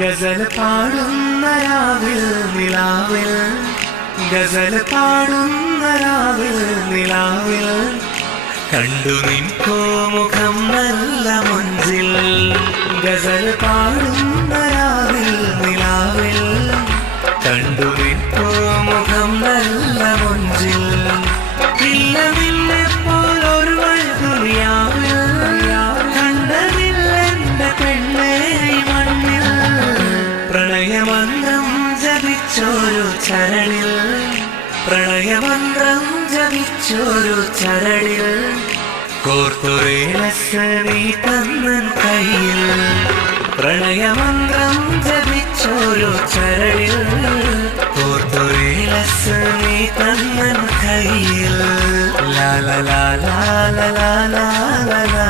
ഗസൽ പാടുന്ന രാവിൽ നിലാവിൽ ഗസൽ പാടുന്ന രാവിൽ നിലാവിൽ കണ്ടു നിൻകോ മുഖം നല്ല മുഞ്ചിൽ ഗസൽ പാടുന്ന രാവിൽ നിലാവിൽ കണ്ടു നിൻകോ മുഖം നല്ല മുഞ്ചിൽ ഇല്ല നിന്നെ പോലൊരു ദുനിയാവിൽ കണ്ടതില്ലെന്റെ പെണ്ണേ മണ്ണിൽ പ്രണയമന്ത്രം ജപിച്ചൊരു ചരണിൽ പ്രണയമന്ത്രം ജപിച്ചൊരു ചരണിൽ കോർത്തുരേലസ് നീ തന്നൻ കയ്യിൽ പ്രണയമന്ത്രം ജപിച്ചൊരു ചരണിൽ കോർത്തുരേലസ് നീ തന്നൻ കയ്യിൽ ലാ ലാ ലാ ലാ ലാ ലാ ലാ ലാ